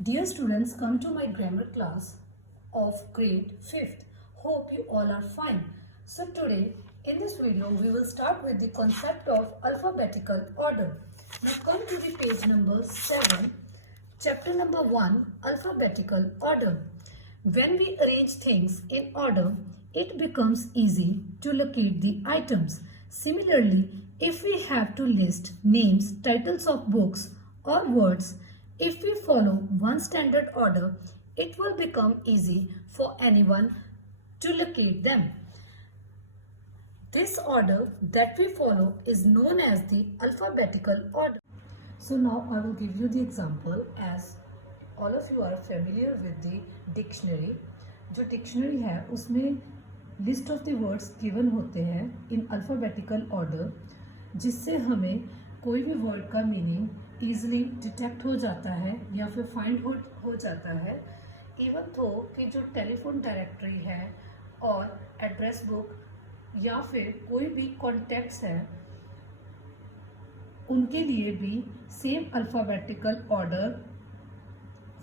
Dear students, come to my grammar class of grade 5th. Hope you all are fine. So today in this video we will start with the concept of alphabetical order. Now come to the page number 7, chapter number 1, alphabetical order. When we arrange things in order, it becomes easy to locate the items. Similarly, if we have to list names, titles of books or words, if we follow one standard order, it will become easy for anyone to locate them. This order that we follow is known as the alphabetical order. So now I will give you the example as all of you are familiar with the dictionary. जो dictionary है उसमें list of the words given होते हैं in alphabetical order, जिससे हमें कोई भी word का मीनिंग ईजिली डिटेक्ट हो जाता है या फिर फाइंड हो जाता है। इवन तो कि जो टेलीफोन डायरेक्टरी है और एड्रेस बुक या फिर कोई भी कॉन्टैक्ट्स है, उनके लिए भी सेम अल्फ़ाबेटिकल ऑर्डर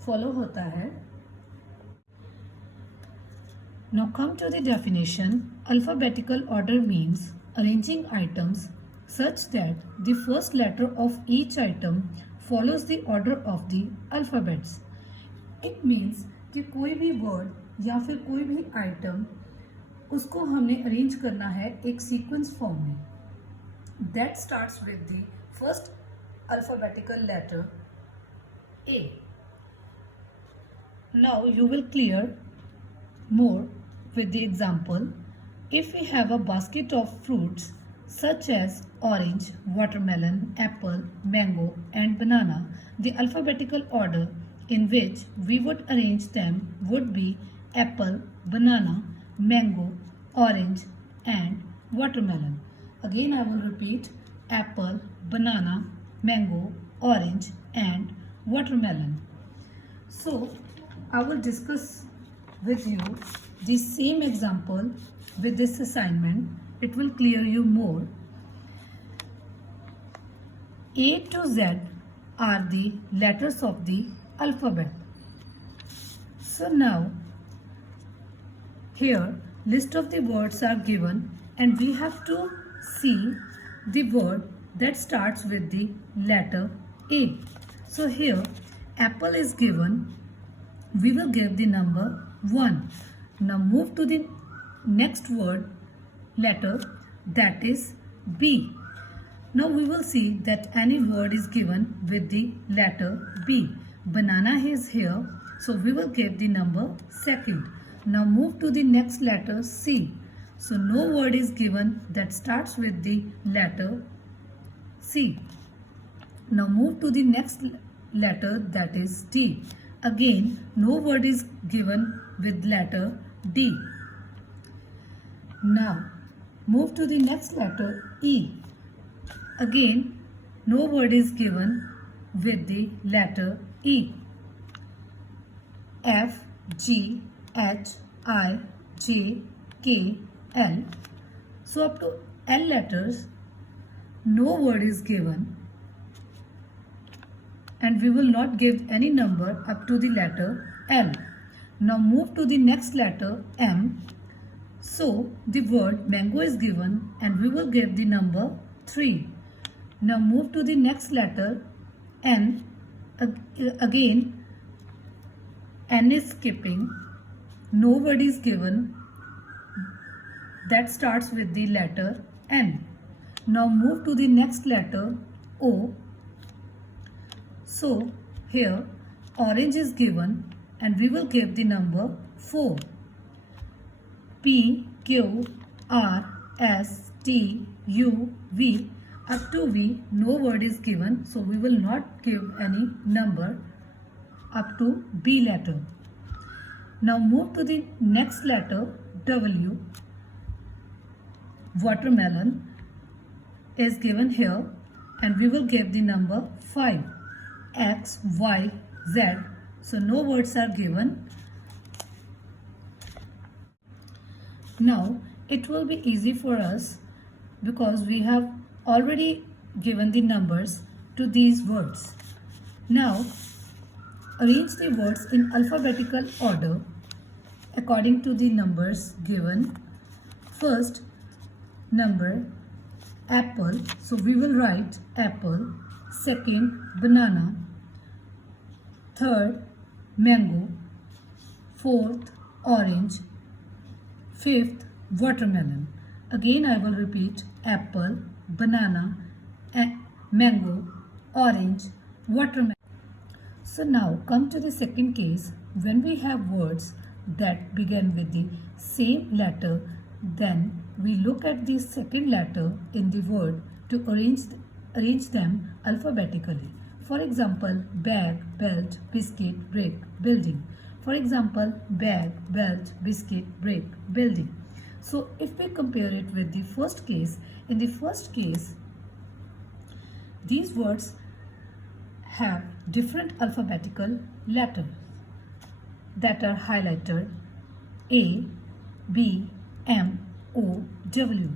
फॉलो होता है। Now come to the definition. Alphabetical order means arranging items such that the first letter of each item follows the order of the alphabets. It means कि कोई भी word या फिर कोई भी item उसको हमने अरेंज करना है एक सीक्वेंस फॉर्म में। That starts with the first alphabetical letter A. Now you will clear more with the example. If we have a basket of fruits such as orange, watermelon, apple, mango and banana, the alphabetical order in which we would arrange them would be apple, banana, mango, orange and watermelon. Again I will repeat: apple, banana, mango, orange and watermelon. So I will discuss with you the same example with this assignment. It will clear you more. A to Z are the letters of the alphabet. So now here list of the words are given and we have to see the word that starts with the letter A. So here apple is given. We will give the number 1. Now move to the next word letter, that is B. Now we will see that any word is given with the letter B. Banana is here, so we will give the number 2. Now move to the next letter C. So no word is given that starts with the letter C. Now move to the next letter, that is D. Again, no word is given with letter D. Now, move to the next letter E. Again, no word is given with the letter E. F, G, H, I, J, K, L. So up to L letters, no word is given. And we will not give any number up to the letter L. Now move to the next letter M. So the word mango is given and we will give the number 3. Now move to the next letter N. Again N is skipping. No word is given that starts with the letter N. Now move to the next letter O. So here orange is given and we will give the number 4. P, Q, R, S, T, U, V. Up to V, no word is given, so we will not give any number up to B letter. Now move to the next letter W. Watermelon is given here and we will give the number 5. X, Y, Z. So no words are given. Now it will be easy for us because we have already given the numbers to these words. Now arrange the words in alphabetical order according to the numbers given. First number apple, so we will write apple. Second banana. Third mango. Fourth orange. Fifth watermelon. Again I will repeat apple, banana, mango, orange, watermelon. So now come to the second case. When we have words that begin with the same letter, then we look at the second letter in the word to arrange them alphabetically. For example, bag, belt, biscuit, brick, building. For example, bag, belt, biscuit, brick, building. So if we compare it with the first case, in the first case, these words have different alphabetical letters that are highlighted: A, B, M, O, W,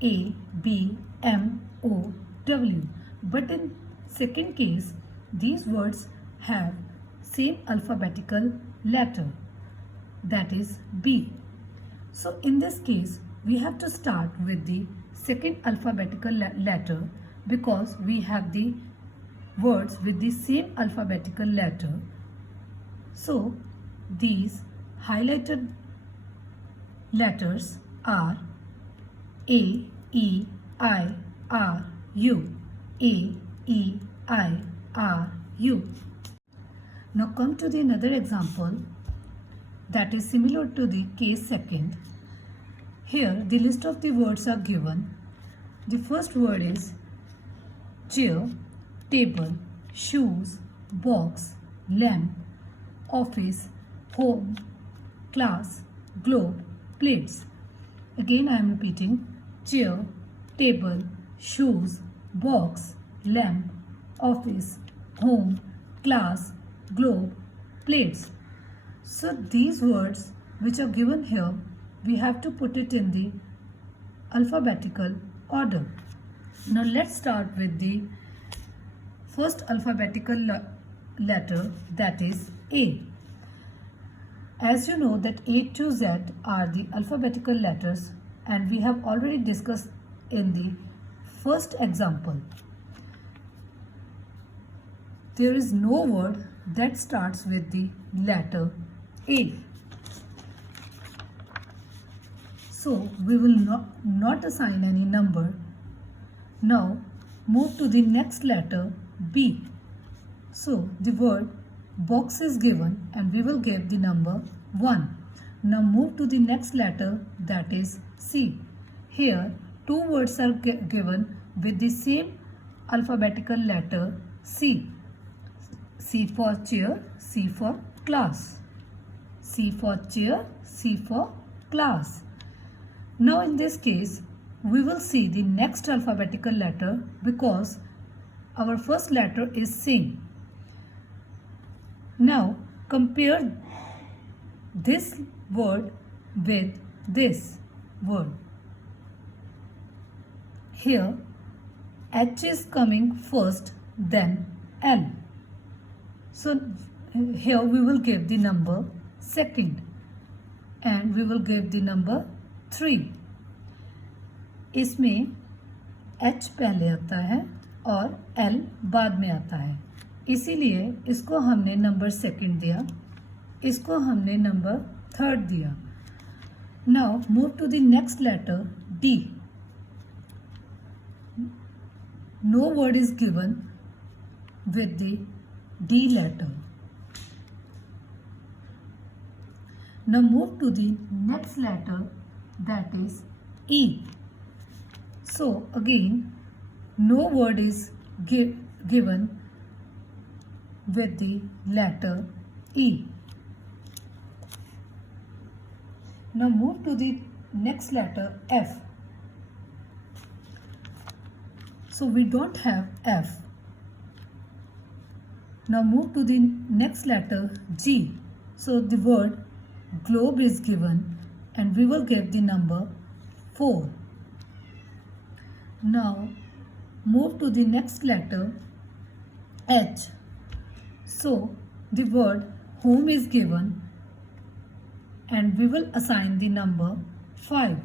A, B, M, O, W. But in second case, these words have same alphabetical letter, that is B. So in this case, we have to start with the second alphabetical letter because we have the words with the same alphabetical letter. So these highlighted letters are A, E, I, R, U. A, E, I, R, U. Now come to the another example that is similar to the case second. Here the list of the words are given. The first word is chair, table, shoes, box, lamp, office, home, class, globe, plates. Again I am repeating: chair, table, shoes, box, lamp, office, home, class, globe, plates. So these words which are given here, we have to put it in the alphabetical order. Now let's start with the first alphabetical letter, that is A. As you know that A to Z are the alphabetical letters, and we have already discussed in the first example. There is no word that starts with the letter A. So we will not assign any number. Now move to the next letter B. So the word box is given and we will give the number 1. Now move to the next letter, that is C. Here two words are given with the same alphabetical letter C. C for chair, C for class. C for chair, C for class. Now in this case, we will see the next alphabetical letter because our first letter is same. Now compare this word with this word. Here H is coming first, then L. So here we will give the number second and we will give the number 3. इसमें H पहले आता है और L बाद में आता है, इसीलिए इसको हमने नंबर सेकंड दिया, इसको हमने नंबर थर्ड दिया. Now move to the next letter D. No word is given with the D letter. Now move to the next letter, that is E. So again no word is given with the letter E. Now move to the next letter F. So we don't have F. Now move to the next letter G. So the word globe is given and we will give the number 4. Now move to the next letter H. So the word home is given and we will assign the number 5.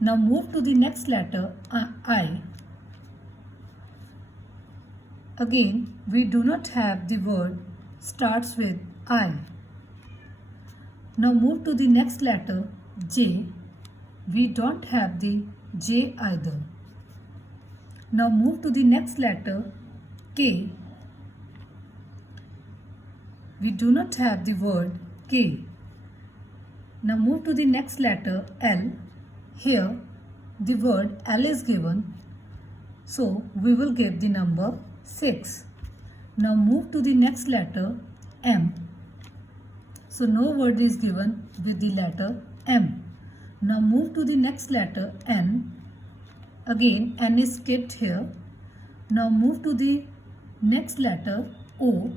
Now move to the next letter I. Again, we do not have the word starts with I. Now move to the next letter J. We don't have the J either. Now move to the next letter K. We do not have the word K. Now move to the next letter L. Here the word L is given, so we will give the number 6. Now move to the next letter M. So no word is given with the letter M. Now move to the next letter N. Again N is skipped here. Now move to the next letter O.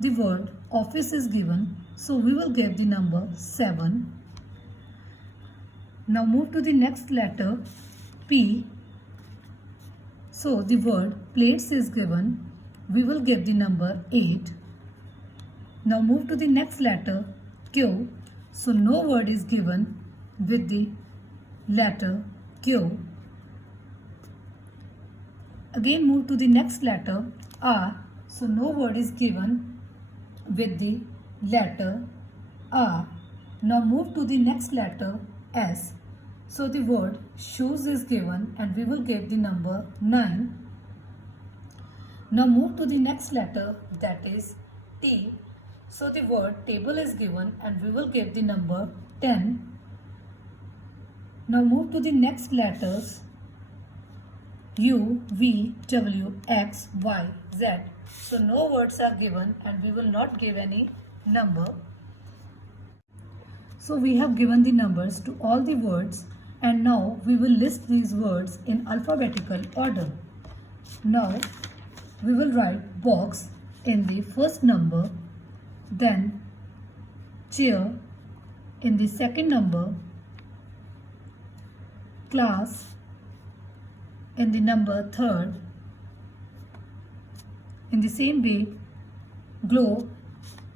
The word office is given, so we will give the number 7. Now move to the next letter P. So the word plates is given, we will give the number 8. Now move to the next letter Q. So no word is given with the letter Q. Again move to the next letter R. So no word is given with the letter R. Now move to the next letter S. So the word shoes is given and we will give the number 9. Now move to the next letter, that is T. So the word table is given and we will give the number 10. Now move to the next letters U, V, W, X, Y, Z. So no words are given and we will not give any number. So we have given the numbers to all the words and now we will list these words in alphabetical order. Now we will write box in the first number, then chair in the second number, class in the number 3rd. In the same way, globe,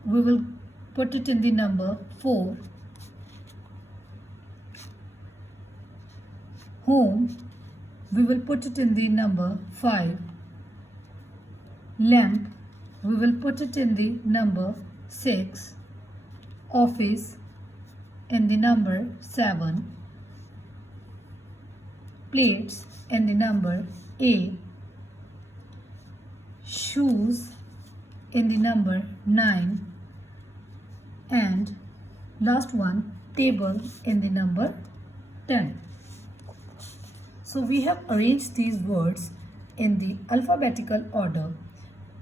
we will put it in the number 4. Home, we will put it in the number 5. Lamp, we will put it in the number 6. Office, in the number 7. Plates, in the number 8. Shoes, in the number 9. And last one, table, in the number 10. So we have arranged these words in the alphabetical order,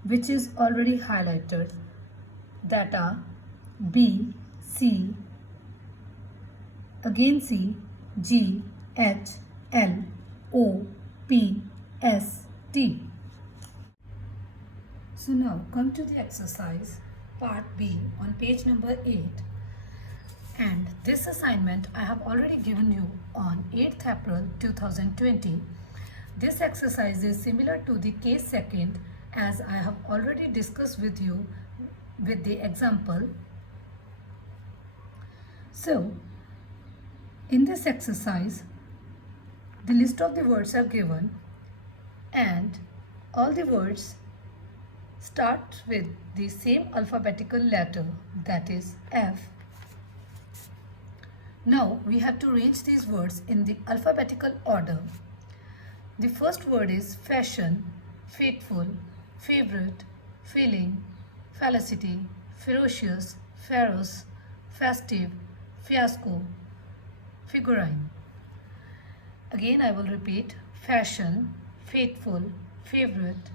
which is already highlighted, that are B, C, again C, G, H, L, O, P, S, T. So now come to the exercise part B on page number 8. And this assignment I have already given you on 8th April 2020. This exercise is similar to the case second, as I have already discussed with you with the example. So in this exercise, the list of the words are given and all the words start with the same alphabetical letter, that is F. Now we have to arrange these words in the alphabetical order. The first word is fashion, faithful, favorite, feeling, felicity, ferocious, feroz, festive, fiasco, figurine. Again I will repeat: fashion, faithful, favorite,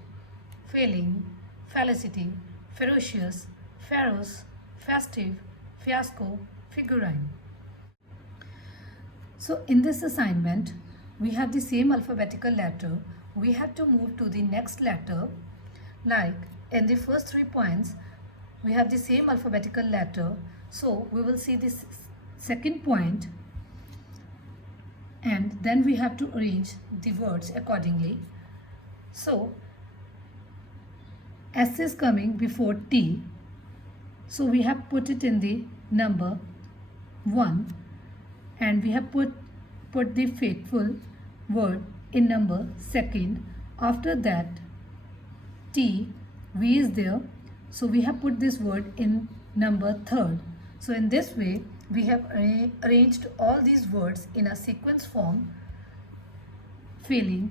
feeling, felicity, ferocious, feroz, festive, fiasco, figurine. So in this assignment, we have the same alphabetical letter. We have to move to the next letter. Like in the first 3 points, we have the same alphabetical letter. So we will see this second point and then we have to arrange the words accordingly. So S is coming before T. So we have put it in the number 1, and we have put the fateful word in number 2nd. After that, T, V is there, so we have put this word in number 3rd. So in this way, we have arranged all these words in a sequence form: failing,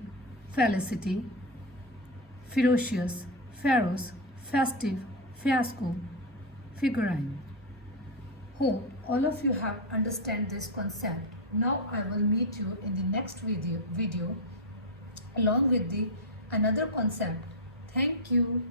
felicity, ferocious, feroz, festive, fiasco, figurine. Hope all of you have understand this concept. Now I will meet you in the next video along with the another concept. Thank you.